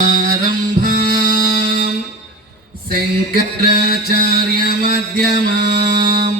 आरम्भाम् शङ्कराचार्यमध्यमाम्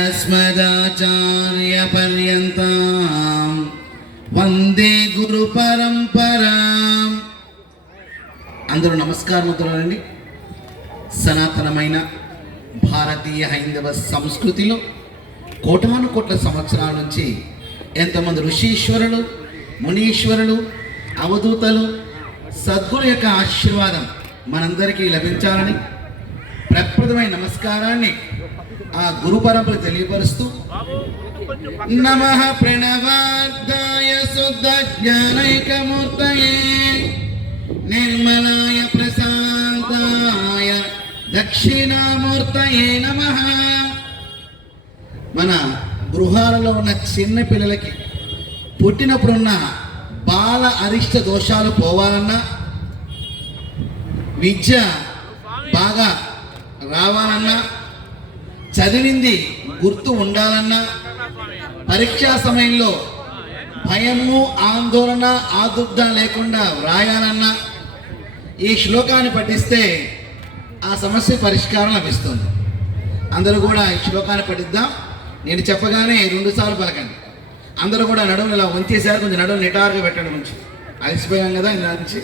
अस्मदाचार्यपर्यन्ताम् వందే గురు పరంపరా అందరూ నమస్కారముతులండి సనాతనమైన భారతీయ హైందవ సంస్కృతిలో కోటాను కోట్ల సంవత్సరాల నుంచి ఎంతమంది ఋషీశ్వరులు మునీశ్వరులు అవధూతలు సద్గురు యొక్క ఆశీర్వాదం మనందరికీ లభించాలని ప్రప్రదమైన నమస్కారాన్ని ఆ గురు పరంపర తెలియపరుస్తూ నమ ప్రణవార్థాయ శుద్ధ జ్ఞానైకమూర్తయే నిర్మలాయ ప్రశాంతాయ దక్షిణామూర్తయే నమ. మన గృహాలలో ఉన్న చిన్న పిల్లలకి పుట్టినప్పుడున్న బాల అరిష్ట దోషాలు పోవాలన్నా విద్య బాగా రావాలన్నా చదివింది గుర్తు ఉండాలన్నా పరీక్షా సమయంలో భయము ఆందోళన ఆదుర్ద లేకుండా వ్రాయాలన్నా ఈ శ్లోకాన్ని పఠిస్తే ఆ సమస్య పరిష్కారం లభిస్తుంది. అందరూ కూడా ఈ శ్లోకాన్ని పఠిద్దాం. నేను చెప్పగానే రెండుసార్లు పలకండి. అందరూ కూడా నడుములు ఇలా వంచేశారు కొంచెం నడుము నిటారుగా పెట్టండి మంచి అలసిపోయాం కదా ఇలా నుంచి.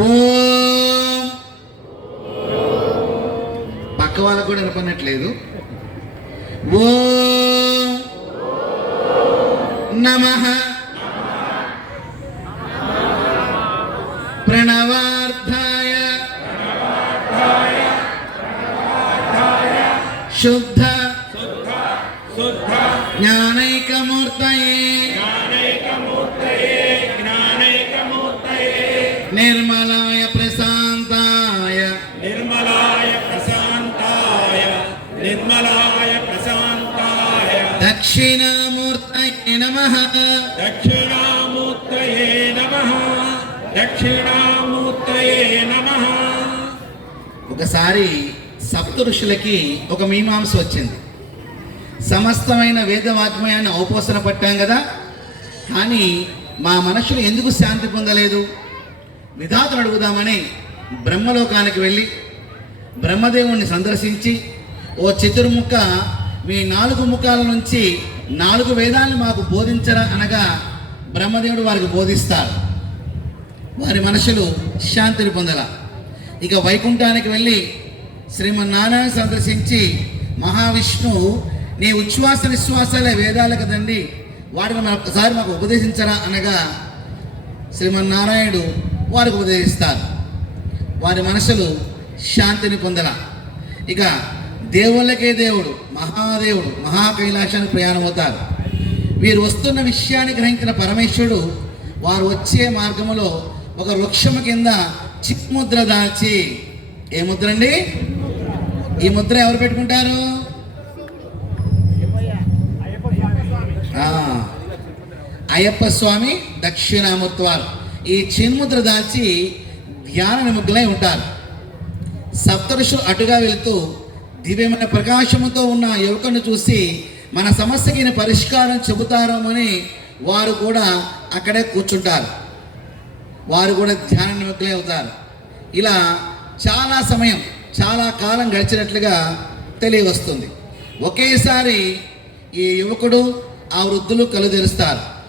ఓం. పక్క వాళ్ళకు కూడా వినపడినట్లేదు ఓం. నమ. ప్రణవార్థాయ. శుద్ధ దక్షిణామూర్తయే నమ. దక్షిణామూర్తయే నమ. దక్షిణామూర్తయే నమ. ఒకసారి సప్త ఋషులకి ఒక మీమాంస వచ్చింది. సమస్తమైన వేదవాజ్మయాన్ని ఔపోసన పట్టాం కదా? కానీ మా మనుషులు ఎందుకు శాంతి పొందలేదు? విధాతను అడుగుదామని బ్రహ్మలోకానికి వెళ్ళి బ్రహ్మదేవుణ్ణి సందర్శించి ఓ చతుర్ముఖ మీ నాలుగు ముఖాల నుంచి నాలుగు వేదాలను మాకు బోధించరా అనగా బ్రహ్మదేవుడు వారికి బోధిస్తారు. వారి మనసులు శాంతిని పొందల. ఇక వైకుంఠానికి వెళ్ళి శ్రీమన్నారాయణ సందర్శించి మహావిష్ణువు నీ ఉచ్ఛ్వాస నిశ్వాసాలే వేదాలు కదండి వాటిని మన ఒకసారి మాకు ఉపదేశించరా అనగా శ్రీమన్నారాయణుడు వారికి ఉపదేశిస్తారు. వారి మనసులు శాంతిని పొందల. ఇక దేవుళ్ళకే దేవుడు మహాదేవుడు మహాకైలాసానికి ప్రయాణం అవుతారు వీరు వస్తున్న విషయాన్ని గ్రహించిన పరమేశ్వరుడు వారు వచ్చే మార్గంలో ఒక వృక్షము కింద చిక్ముద్ర దాల్చి ఏ ముద్ర అండి? ఈ ముద్ర ఎవరు పెట్టుకుంటారు? అయ్యప్ప స్వామి దక్షిణామూర్తి వారు ఈ చిన్ముద్ర దాల్చి ధ్యాన నిమగ్నై ఉంటారు. సప్తరుషులు అటుగా వెళుతూ దివ్యమైన ప్రకాశముతో ఉన్న యువకుని చూసి మన సమస్యకి పరిష్కారం చెబుతారమని వారు కూడా అక్కడే కూర్చుంటారు. వారు కూడా ధ్యాన నిమగ్నై అవుతారు. ఇలా చాలా సమయం చాలా కాలం గడిచినట్లుగా తెలియవస్తుంది. ఒకేసారి ఈ యువకుడు ఆ వృద్ధులు కలుదెరుస్తారు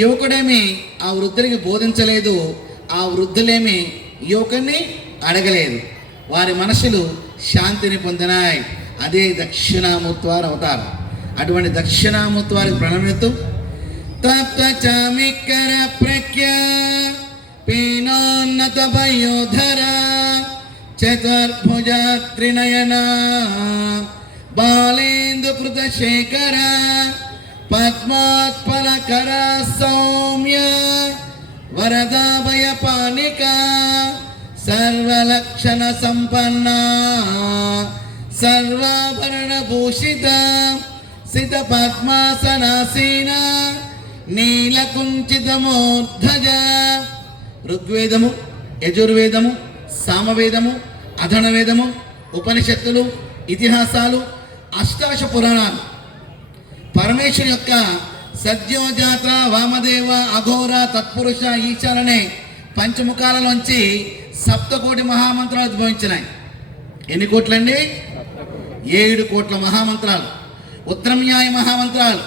యువకుడేమి ఆ వృద్ధునికి బోధించలేదు ఆ వృద్ధులేమి యువకుని అడగలేదు. వారి మనసులు శాంతిని పొందినాయి. అదే దక్షిణామూర్తి వారు అవుతారు. అటువంటి దక్షిణామూర్తి వారికి ప్రణమితూ తప్త చామికర ప్రఖ్య పీనోన్నత వయోధర చతుర్భుజ త్రినయన బాలేందు కృత శేఖర పద్మాత్పలకర సౌమ్య వరదాభయ పానికా సర్వలక్షణ సంపన్న సర్వాభరణ భూషిత సిత పద్మాసనాసీన నీలకుంచితమూర్ధజ ఋగ్వేదము యజుర్వేదము సామవేదము అధనవేదము ఉపనిషత్తులు ఇతిహాసాలు అష్టాశ పురాణాలు. పరమేశ్వరు యొక్క సద్యోజాత వామదేవ అఘోర తత్పురుష ఈశాలనే పంచముఖాలలోంచి సప్తకోటి మహామంత్రాలు ఉద్భవించినాయి. ఎన్ని కోట్లండి? ఏడు కోట్ల మహామంత్రాలు. ఉత్తరమ్యాయ మహామంత్రాలు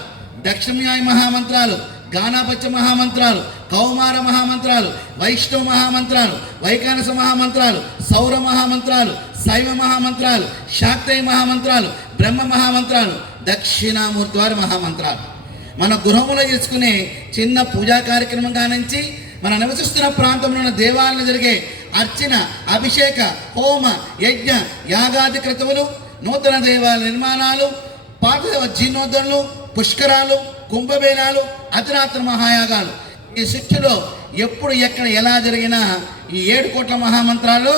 దక్షిణమ్యాయ మహామంత్రాలు గానాపత్య మహామంత్రాలు కౌమార మహామంత్రాలు వైష్ణవ మహామంత్రాలు వైకానస మహామంత్రాలు సౌర మహామంత్రాలు శైవ మహామంత్రాలు శాక్తయ మహామంత్రాలు బ్రహ్మ మహామంత్రాలు దక్షిణామూర్తి వారి మహామంత్రాలు. మన గృహంలో చేసుకునే చిన్న పూజా కార్యక్రమం కానించి మన నివసిస్తున్న ప్రాంతంలో ఉన్న దేవాలయంలో జరిగే అర్చన అభిషేక హోమ యజ్ఞ యాగాది క్రతువులు నూతన దేవాలయ నిర్మాణాలు పాత జీర్ణోద్ధరణలు పుష్కరాలు కుంభమేళాలు అతిరాత్ర మహాయాగాలు. ఈ శిక్షలో ఎప్పుడు ఎక్కడ ఎలా జరిగినా ఈ ఏడు కోట్ల మహామంత్రాలు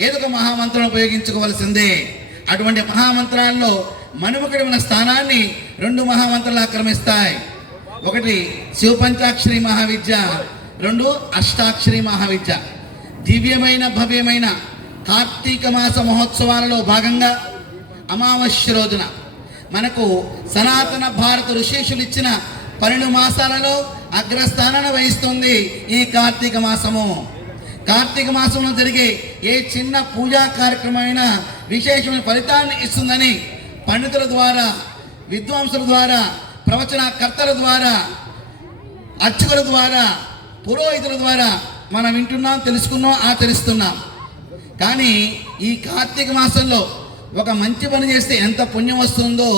ఏదొక మహామంత్రం ఉపయోగించుకోవాల్సిందే. అటువంటి మహామంత్రాల్లో మనుమకుడి ఉన్న స్థానాన్ని రెండు మహామంత్రాలు ఆక్రమిస్తాయి. ఒకటి శివపంచాక్షరి మహావిద్య రెండు అష్టాక్షరి మహావిద్య. దివ్యమైన భవ్యమైన కార్తీక మాస మహోత్సవాలలో భాగంగా అమావాస్య రోజున మనకు సనాతన భారత ఋషేషులు ఇచ్చిన పన్నెండు మాసాలలో అగ్రస్థానాన్ని వహిస్తుంది ఈ కార్తీక మాసము. కార్తీక మాసంలో జరిగే ఏ చిన్న పూజా కార్యక్రమమైనా విశేషమైన ఫలితాన్ని ఇస్తుందని పండితుల ద్వారా విద్వాంసుల ద్వారా ప్రవచనకర్తల ద్వారా అర్చకుల ద్వారా పురోహితుల ద్వారా మనం వింటున్నాం తెలుసుకున్నాం ఆచరిస్తున్నాం. కానీ ఈ కార్తీక మాసంలో ఒక మంచి పని చేస్తే ఎంత పుణ్యం వస్తుందో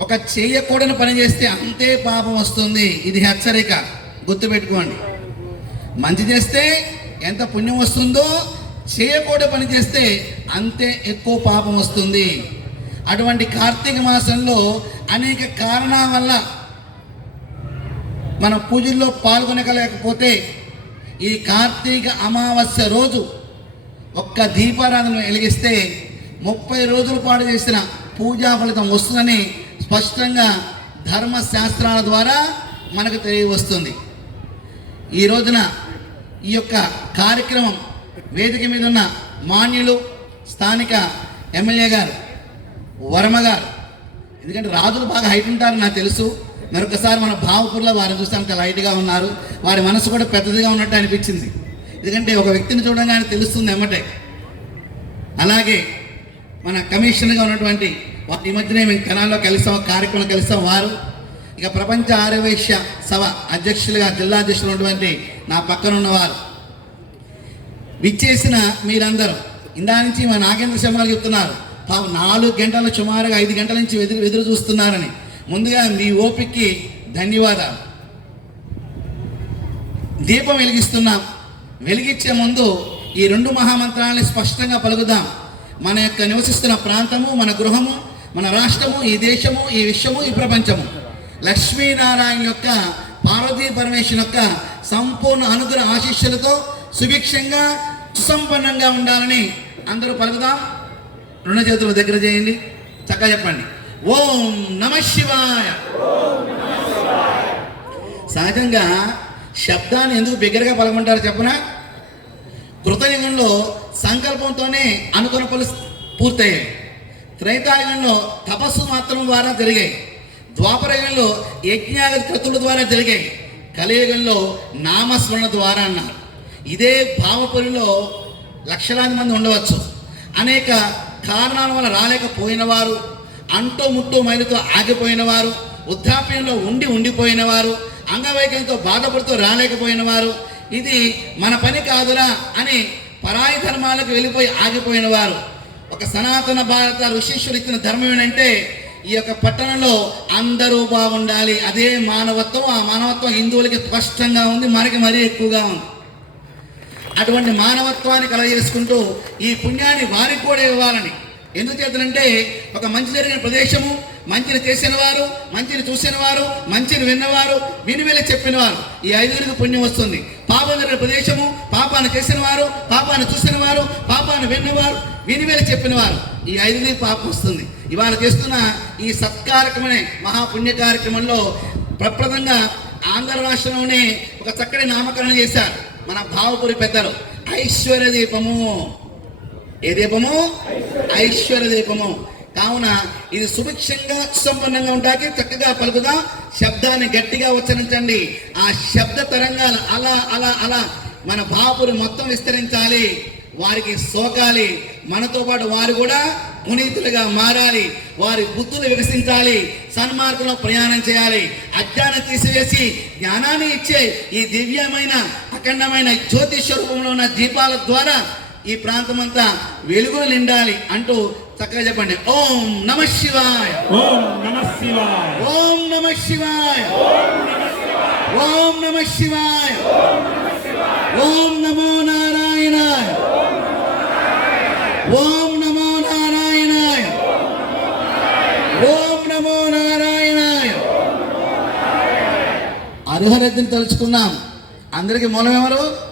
ఒక చేయకూడని పని చేస్తే అంతే పాపం వస్తుంది. ఇది హెచ్చరిక. గుర్తుపెట్టుకోండి. మంచి చేస్తే ఎంత పుణ్యం వస్తుందో చేయకూడని పని చేస్తే అంతే ఎక్కువ పాపం వస్తుంది. అటువంటి కార్తీక మాసంలో అనేక కారణాల వల్ల మన పూజల్లో పాల్గొనగలేకపోతే ఈ కార్తీక అమావాస్య రోజు ఒక్క దీపారాధన వెలిగిస్తే ముప్పై రోజుల పాటు చేసిన పూజా ఫలితం వస్తుందని స్పష్టంగా ధర్మశాస్త్రాల ద్వారా మనకు తెలియవస్తుంది. ఈ రోజున ఈ యొక్క కార్యక్రమం వేదిక మీద ఉన్న మాన్యులు స్థానిక ఎమ్మెల్యే గారు వర్మ గారు ఎందుకంటే రాజులు బాగా హైట్ ఉంటారు నాకు తెలుసు. మరొకసారి మన భావపూర్లో వారిని చూస్తే అంత లైట్గా ఉన్నారు. వారి మనసు కూడా పెద్దదిగా ఉన్నట్టు అనిపించింది. ఎందుకంటే ఒక వ్యక్తిని చూడగానే తెలుస్తుంది ఎమ్మటే. అలాగే మన కమిషనర్గా ఉన్నటువంటి వారి ఈ మధ్యనే మేము కణాల్లో కలిసాం కార్యక్రమం కలిసాం వారు. ఇక ప్రపంచ ఆరోగ్య సభ అధ్యక్షులుగా జిల్లా అధ్యక్షులు ఉన్నటువంటి నా పక్కన ఉన్నవారు. విచ్చేసిన మీరందరూ ఇందా నుంచి మా నాగేంద్ర శర్మ చెప్తున్నారు పావు నాలుగు గంటల సుమారుగా ఐదు గంటల నుంచి ఎదురు ఎదురు చూస్తున్నారని. ముందుగా మీ ఓపికకి ధన్యవాదాలు. దీపం వెలిగిస్తున్నాం. వెలిగించే ముందు ఈ రెండు మహామంత్రాలని స్పష్టంగా పలుకుదాం. మన యొక్క నివసిస్తున్న ప్రాంతము మన గృహము మన రాష్ట్రము ఈ దేశము ఈ విశ్వము ఈ ప్రపంచము. లక్ష్మీనారాయణ యొక్క పార్వతీ పరమేశ్వరు యొక్క సంపూర్ణ అనుగ్రహ ఆశీస్సులతో సుభిక్షంగా సుసంపన్నంగా ఉండాలని అందరూ పలుకుదాం. రెండు చేతుల దగ్గర చేయండి. చక్కగా చెప్పండి. ఓం నమ శివాయ. సహజంగా శబ్దాన్ని ఎందుకు బిగ్గరగా పలకమంటారు చెప్పనా? కృతయుగంలో సంకల్పంతోనే అనుకున్న పనులు పూర్తయ్యాయి. త్రైతాయుగంలో తపస్సు మాత్రం ద్వారా జరిగాయి. ద్వాపరయుగంలో యజ్ఞాగ కృతుల ద్వారా జరిగాయి. కలియుగంలో నామస్మరణ ద్వారా అన్నారు. ఇదే భావపురిలో లక్షలాది మంది ఉండవచ్చు. అనేక కారణాల వల్ల రాలేకపోయిన వారు అంటో ముట్టు మైలుతో ఆగిపోయిన వారు వృద్ధాప్యంలో ఉండి ఉండిపోయిన వారు అంగవైకల్యంతో బాధపడుతూ రాలేకపోయిన వారు ఇది మన పని కాదురా అని పరాయి ధర్మాలకు వెళ్ళిపోయి ఆగిపోయిన వారు ఒక సనాతన భారత ఋషీశ్వరు ఇచ్చిన ధర్మం ఏంటంటే ఈ యొక్క పట్టణంలో అందరూ బాగుండాలి. అదే మానవత్వం ఆ మానవత్వం హిందువులకి స్పష్టంగా ఉంది మనకి మరీ ఎక్కువగా ఉంది. అటువంటి మానవత్వాన్ని కలగజేసుకుంటూ ఈ పుణ్యాన్ని వారికి కూడా ఇవ్వాలని ఎందుకు చేతనంటే ఒక మంచి జరిగిన ప్రదేశము మంచిని చేసిన వారు మంచిని చూసిన వారు మంచిని విన్నవారు వినివేల చెప్పిన వారు ఈ ఐదుగురికి పుణ్యం వస్తుంది. పాపం జరిగిన ప్రదేశము పాపాన్ని చేసిన వారు పాపాన్ని చూసిన వారు పాపాన్ని విన్నవారు వినివేల చెప్పిన వారు ఈ ఐదుగురికి పాపం వస్తుంది. ఇవాళ చేస్తున్న ఈ సత్కార్యక్రమనే మహాపుణ్య కార్యక్రమంలో ప్రప్రదంగా ఆంధ్ర రాష్ట్రంలోనే ఒక చక్కటి నామకరణం చేశారు మన భావపురి పెద్దలు. ఐశ్వర్య దీపము. ఏ దీపము? ఐశ్వర్య దీపము. కావున ఇది సుభిక్షంగా సుసంపన్నంగా ఉంటాకి చక్కగా పలుకుగా శబ్దాన్ని గట్టిగా ఉచ్చరించండి. ఆ శబ్ద తరంగాలు అలా అలా అలా మన బాపులు మొత్తం విస్తరించాలి. వారికి సోకాలి. మనతో పాటు వారు కూడా పునీతులుగా మారాలి. వారి బుద్ధులు వికసించాలి. సన్మార్గంలో ప్రయాణం చేయాలి. అజ్ఞానం తీసివేసి జ్ఞానాన్ని ఇచ్చే ఈ దివ్యమైన అఖండమైన జ్యోతిష్ స్వరూపంలో ఉన్న దీపాల ద్వారా ఈ ప్రాంతమంతా వెలుగులు నిండాలి అంటూ చక్కగా చెప్పండి. ఓం నమ శివాయ. ఓం నమ శివాయ. ఓం నమ శివాయ. ఓం నమ శివాయ. ఓం నమో నారాయణాయ. ఓం నమో నారాయణాయ. ఓం నమో నారాయణాయ. అర్హరద్దని తలుచుకున్నాం. అందరికి మూలం ఎవరు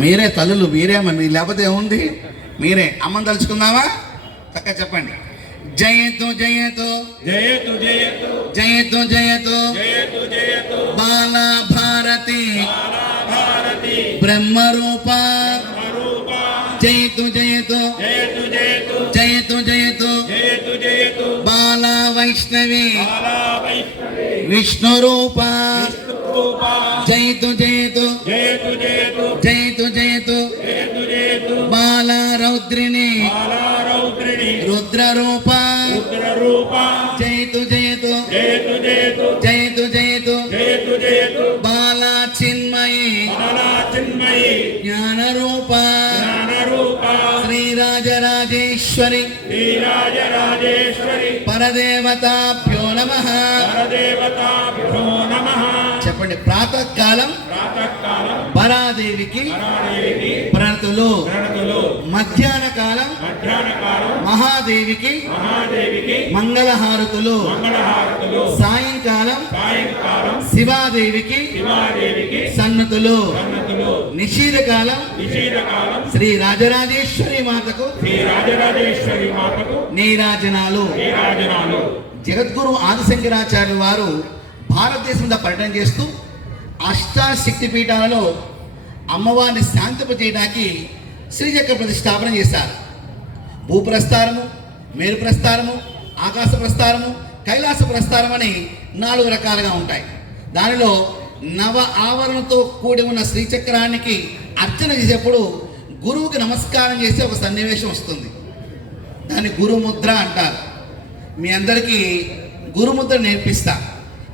మీరే తల్లులు మీరే మీ లేకపోతే ఏముంది? మీరే. అమ్మని తలుచుకుందామా? చక్కగా చెప్పండి. జయతు జయతు జయతు జయతు జయతు జయతు జయతు బాల భారతి బ్రహ్మ రూప జయతు జయతు జయతు జయతు బాల వైష్ణవి విష్ణు రూప జయతు జయ శ్రీరాజరాజేశ్వరి. శ్రీరాజరాజేశ్వరి. పరదేవతాభ్యో నమ. పరదేవతాభ్యో నమః. చెప్పండి ప్రాతకాలం ప్రాతకాలం పరాదేవికి ప్రణతులు. ప్రణతులు. మధ్యాహ్న కాలం మధ్యాహ్న కాలం మహాదేవికి మహాదేవికి మంగళహారతులు. మంగళహారతులు. సాయంకాలం సాయంకాలం శివాదేవికి శివాదేవికి సన్నతులు. సన్నతులు. నిషీధకాలం నిషీధకాలం శ్రీ రాజరాజేశ్వరి మాతకు శ్రీ రాజరాజేశ్వరి మాతకు నీరాజనాలు. నీరాజనాలు. జగద్గురు ఆదిశంకరాచార్యులు వారు భారతదేశంలో పర్యటన చేస్తూ అష్టాశక్తి పీఠాలలో అమ్మవారిని శాంతింపజేయడానికి శ్రీచక్ర ప్రతిష్టాపన చేశారు. భూప్రస్థారము మేరు ప్రస్థారము ఆకాశ ప్రస్థారము కైలాస ప్రస్థారం అని నాలుగు రకాలుగా ఉంటాయి. దానిలో నవ ఆవరణతో కూడి ఉన్న శ్రీచక్రానికి అర్చన చేసేప్పుడు గురువుకి నమస్కారం చేసే ఒక సన్నివేశం వస్తుంది. దాన్ని గురుముద్ర అంటారు. మీ అందరికీ గురుముద్ర నేర్పిస్తా.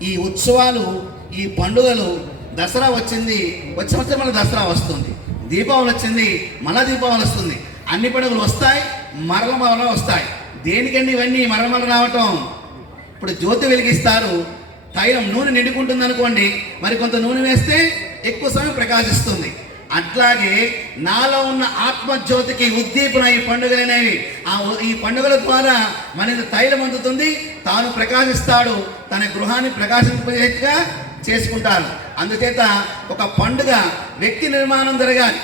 ఈ ఉత్సవాలు ఈ పండుగలు దసరా వచ్చింది వచ్చే సంవత్సరం మళ్ళీ దసరా వస్తుంది. దీపావళి వచ్చింది మళ్ళా దీపావళి వస్తుంది. అన్ని పండుగలు వస్తాయి మరల మరల వస్తాయి. దేనికండి ఇవన్నీ మరల మరల రావటం? ఇప్పుడు జ్యోతి వెలిగిస్తారు తైలం నూనె నిండుకుంటుంది అనుకోండి మరి కొంత నూనె వేస్తే ఎక్కువ సమయం ప్రకాశిస్తుంది. అట్లాగే నాలో ఉన్న ఆత్మజ్యోతికి ఉద్దీపన ఈ పండుగలనేవి ఆ ఈ పండుగల ద్వారా మనకి తైలం అందుతుంది తాను ప్రకాశిస్తాడు తన గృహాన్ని ప్రకాశింపజేట్టుగా చేసుకుంటారు. అందుచేత ఒక పండుగ వ్యక్తి నిర్మాణం జరగాలి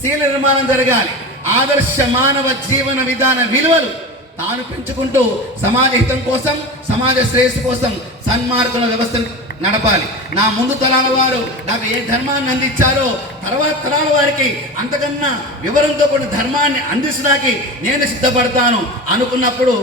శీల నిర్మాణం జరగాలి. ఆదర్శ మానవ జీవన విధాన విలువలు తాను పెంచుకుంటూ సమాజ హితం కోసం సమాజ శ్రేయస్సు కోసం సన్మార్గుల వ్యవస్థను నడపాలి. నా ముందు తరాల వారు నాకు ఏ ధర్మాన్ని అందించారో తర్వాత తరాల వారికి అంతకన్నా వివరంతో కూడిన ధర్మాన్ని అందించడానికి నేను సిద్ధపడతాను అనుకున్నప్పుడు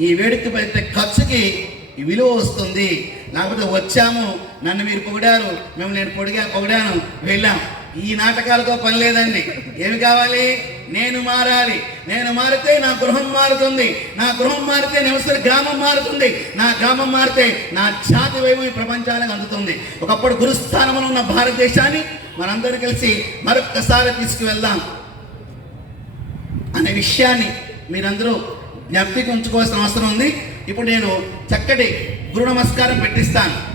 ఈ వేడుక పెట్టే ఖర్చుకి విలువ వస్తుంది. లేకపోతే వచ్చాము నన్ను మీరు పొగిడారు మేము నేను పొడిగా పొగిడాను వెళ్ళాం. ఈ నాటకాలతో పని లేదండి. ఏమి కావాలి? నేను మారాలి. నేను మారితే నా గృహం మారుతుంది. నా గృహం మారితే నివసిన గ్రామం మారుతుంది. నా గ్రామం మారితే నా జాతి వైపు ఈ ప్రపంచానికి అందుతుంది. ఒకప్పుడు గురుస్థానంలో ఉన్న భారతదేశాన్ని మనందరూ కలిసి మరొక్కసారి తీసుకువెళ్దాం అనే విషయాన్ని మీరందరూ జ్ఞప్తికి ఉంచుకోవాల్సిన అవసరం ఉంది. ఇప్పుడు నేను చక్కటి గురు నమస్కారం పెట్టిస్తాను.